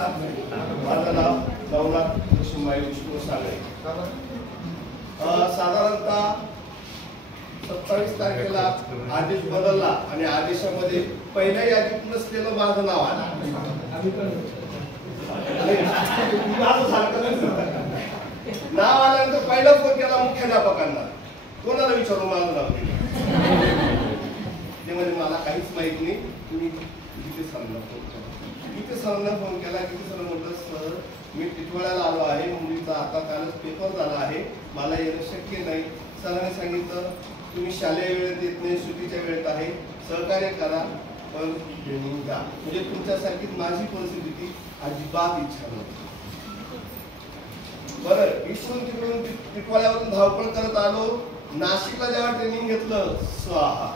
नमस्कार, माझं नाव नवनाथ कुसुमबाई विष्णू सागळे. साधारणतः 27 तारखेला आदेश बदलला आणि आदेशामध्ये पहिल्या यादीत नसलेलं माझं नाव आलं. नाव आल्यानंतर पहिला फोन केला मुख्याध्यापकांना, कोणाला विचारून माझं नाव दिलं. ते म्हणजे मला काहीच माहित नाही, तुम्ही किती सरांना फोन केला. किती सरांना फोन केला, किती सर म्हटलं सर मी टिटवाळ्याला आलो आहे, मुलीचा आता कालच पेपर झाला आहे, मला येणं शक्य नाही. सरांनी सांगितलं तुम्ही शालेय वेळेत येत नाही, सुट्टीच्या वेळेत आहे, सहकार्य करा पण ट्रेनिंग द्या. म्हणजे तुमच्यासारखी माझी परिस्थिती अजिबात इच्छा नव्हती. बरं, इथून तिकडून टिटवाळ्यावरून धावपळ करत आलो. नाशिकला जेव्हा ट्रेनिंग घेतलं स्वाहा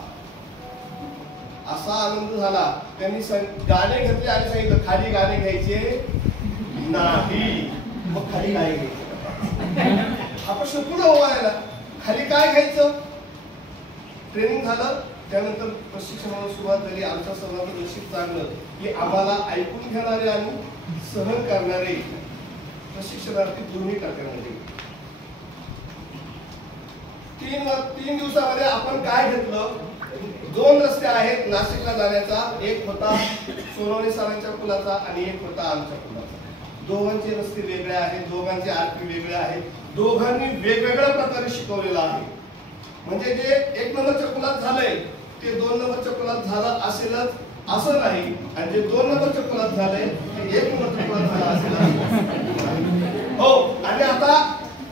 असा आनंद झाला. त्यांनी गाणे घेतले आणि सांगितलं खाली गाणे घ्यायचे नाही. मग खाली काय घ्यायचं हा प्रश्न पुढे उभा राहिला. खाली काय घ्यायचं. ट्रेनिंग झालं, त्यानंतर प्रशिक्षणाला सुरुवात झाली. आमच्या सर्वांचं नशीब चांगलं की आम्हाला ऐकून घेणारे आणि सहन करणारे प्रशिक्षणार्थी दोन्ही टप्प्यामध्ये. 3 दिवसामध्ये आपण काय घेतलं. 2 रस्ते आहेत नाशिकला जाण्याचा. एक होता सोनवणे सरांच्या पुलाचा आणि एक होता आमच्या पुलाचा. दोघांचे रस्ते वेगळे आहेत, दोघांचे आरपी वेगळे आहेत, दोघांनी वेगवेगळ्या प्रकारे शिकवलेलं आहे. म्हणजे जे 1 नंबरच्या पुलात झालंय ते 2 नंबरच्या पुलात झालं असेलच असं नाही, आणि जे 2 नंबरच्या पुलात झालंय ते 1 नंबरच्या पुलात झालं असेल. हो, आणि आता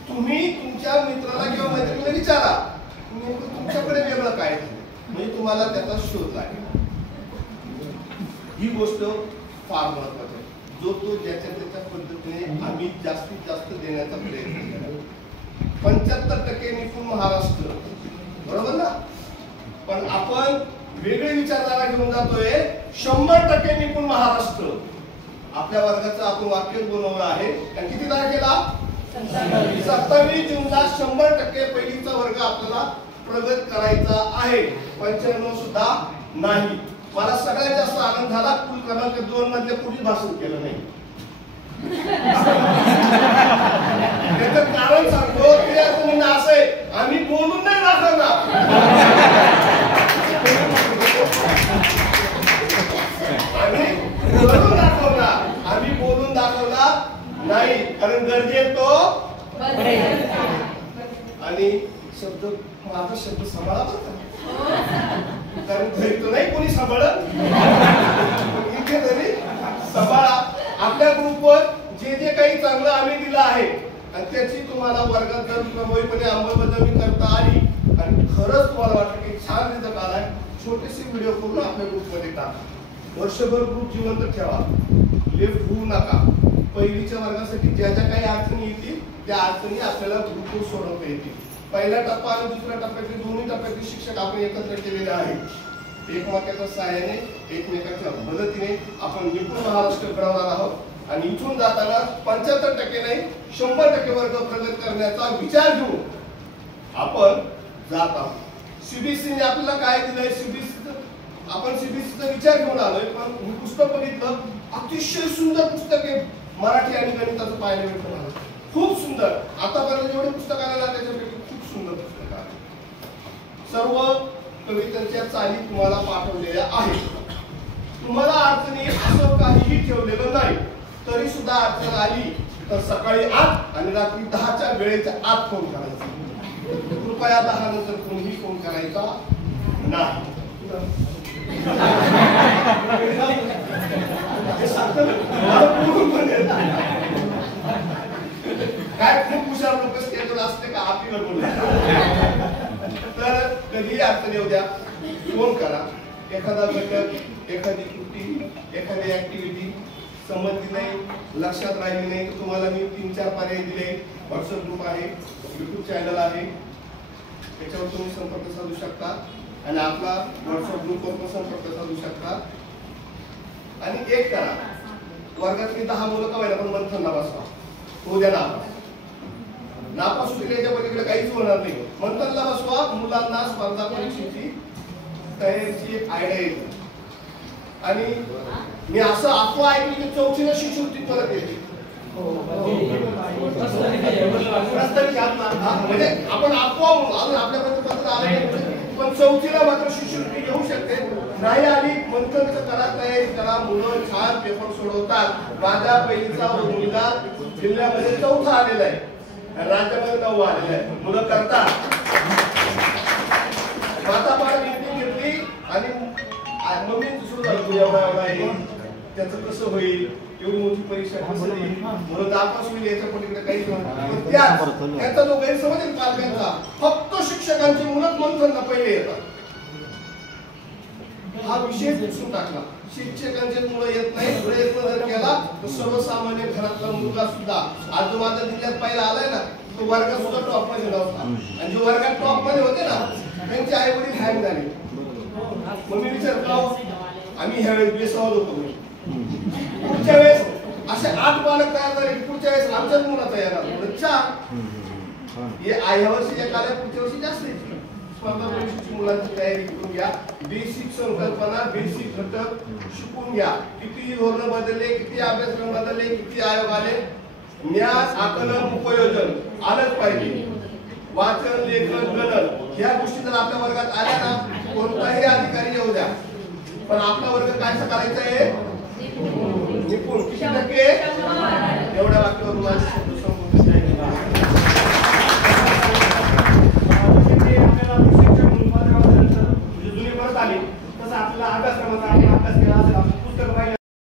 तुम्ही तुमच्या मित्राला किंवा मैत्रिणीला विचारा तुमच्याकडे वेगळं काय झालं, म्हणजे तुम्हाला त्याचा शोध लागेल. ही गोष्ट फार महत्वाची आहे. जो तो ज्याच्या त्याच्या पद्धतीने आम्ही जास्तीत जास्त देण्याचा प्रयत्न केला. 75% निपुण महाराष्ट्र, बरोबर ना. पण आपण वेगळे विचारधारा घेऊन जातोय 100% निपुण महाराष्ट्र. आपल्या वर्गाचं आपण वाक्य बनवलं आहे. आणि किती तारखेला 27 जूनला 100% पहिलीचा वर्ग आपल्याला प्रगत करायचा आहे. 95 सुद्धा नाही. मला सगळ्यात जास्त आनंद झाला पूल क्रमांक 2 मधले कुठे भाषण केलं नाही. त्याचं कारण सांगतो ते असं म्हणणं असं आहे आम्ही बोलून नाही दाखवणार. आम्ही बोलून दाखवणार नाही, कारण गरजेत तो आणि शब्द माझा शब्द सांभाळा बरं, कारण घरी तो नाही कोणी सांभाळत, इथे तरी सांभाळा. आपल्या ग्रुपवर जे जे काही चांगलं आम्ही दिलं आहे आणि त्याची तुम्हाला वर्गात जर प्रभावीपणे अंमलबजावणी करता आली आणि खरंच तुम्हाला वाटतं की छान रिझल्ट आलाय, छोटेसे व्हिडिओ करून आपल्या ग्रुपमध्ये टाका. वर्षभर ग्रुप जिवंत ठेवा, लेफ्ट होऊ नका. पहिलीच्या वर्गासाठी ज्या ज्या काही अडचणी येतील त्या अडचणी आपल्याला ग्रुपवर सोडवता येतील. पहिला टप्पा आणि दुसऱ्या टप्प्यातले दोन्ही टप्प्यातले शिक्षक आपण एकत्र केलेले आहेत. एकमेकांच्या सहाय्याने एकमेकांच्या मदतीने आपण निपुण महाराष्ट्र घडवणार आहोत आणि इथून जाताना 75% नाही 100% वर्ग प्रगत करण्याचा विचार घेऊन आपण जात आहोत. सीबीएसईने आपल्याला काय दिलंय, आपण सीबीएसईचा विचार घेऊन आलोय. पण मी पुस्तक बघितलं, अतिशय सुंदर पुस्तक आहे. मराठी आणि गणिताचं पाहायला मिळतं मला, खूप सुंदर. आतापर्यंत जेवढे पुस्तक आलेलं त्याच्यापैकी खूप सुंदर पुस्तक आहे. सर्व कवितांच्या चाली तुम्हाला पाठवलेल्या आहेत. तुम्हाला अडचणी असं काहीही ठेवलेलं नाही. तरी सुद्धा अडचण आली तर सकाळी 8 आणि रात्री 10च्या वेळेच्या आत फोन करायचा. कृपया 10 नंतर कोणीही फोन करायचा नाही. काय खूप हुशार लोक स्टेजवर असते का आपली बोलू. तर कधीही अडचण येऊ द्या, फोन करा. एखादा घटक, एखादी कृती, एखादी ऍक्टिव्हिटी संबंधित नाही, लक्षात राहिली नाही तर तुम्हाला मी 3-4 पर्याय दिले. व्हॉट्सअप ग्रुप आहे, युट्यूब चॅनल आहे, त्याच्यावर तुम्ही संपर्क साधू शकता आणि आपला व्हॉट्सअप ग्रुपवर पण संपर्क साधू शकता. आणि एक करा, वर्गातली 10 मुलं का व्हायला पण मंथनला बसवा. उद्या नापास होतील पलीकडे काहीच होणार नाही. मंथनला बसवा. मुलांना स्पर्धा परीक्षेची तयारीची एक आयडिया येते आणि मी असं अफवा ऐकली की चौथीला शिष्यवृत्ती परत येते. म्हणजे आपण अफवा अजून आपल्यापर्यंत पत्र आलं नाही, पण चौथीला मात्र शिष्यवृत्ती येऊ शकते. नाही आली मंथनचं करा, तयारी करा, मुलं छान पेपर सोडवतात. माझ्या पहिलीचा मुलगा जिल्ह्यामध्ये 4था आलेला आहे, राज्यामध्ये 9वा आलेला आहे. मुलं करतात. मातापाळ मीटिंग घेतली आणि मम्मींची सुरू झाली, एवढा येईल, त्याचं कसं होईल, एवढी मोठी परीक्षा कसं येईल, मुलं नापास होईल, याच्या पलीकडे काहीच नाही. त्यांचा जो गैरसमज आहे पालकांचा, फक्त शिक्षकांची मुलं मंथनला पहिले येतात, हा विषय पुसून टाकला. शिक्षकांचे मुलं येत नाही, प्रयत्न जर केला तर सर्वसामान्य घरातला मुलगा सुद्धा, आज जो माझ्या जिल्ह्यात पहिला आलाय ना, तो वर्गात सुद्धा टॉप मध्ये नव्हता. आणि जो वर्गात टॉप मध्ये होते ना, त्यांचे आई वडील हँग झाले. मग मी विचारतो, आम्ही ह्यावेळेस बेसावत होतो, पुढच्या वेळेस असे 8 पालक तयार झाले, पुढच्या वेळेस आमच्याच मुलाचा येणार. अच्छा, हे ह्या वर्षी जे काल पुढच्या वर्षी जास्त येईल. स्पर्धा परीक्षेची मुलांची तयारी करून घ्या, बेसिक संकल्पना, बेसिक घटक शिकून घ्या. किती धोरण बदलले, किती अभ्यासक्रम बदलले, किती आयोग आले, न्यास आकलन उपयोजन आलंच पाहिजे. वाचन, लेखन, गणन ह्या गोष्टी जर आपल्या वर्गात आल्या ना, कोणताही अधिकारी येऊ द्या, पण आपला वर्ग काय करायचा आहे, निपुण. किती टक्के? एवढ्या वाक्यावर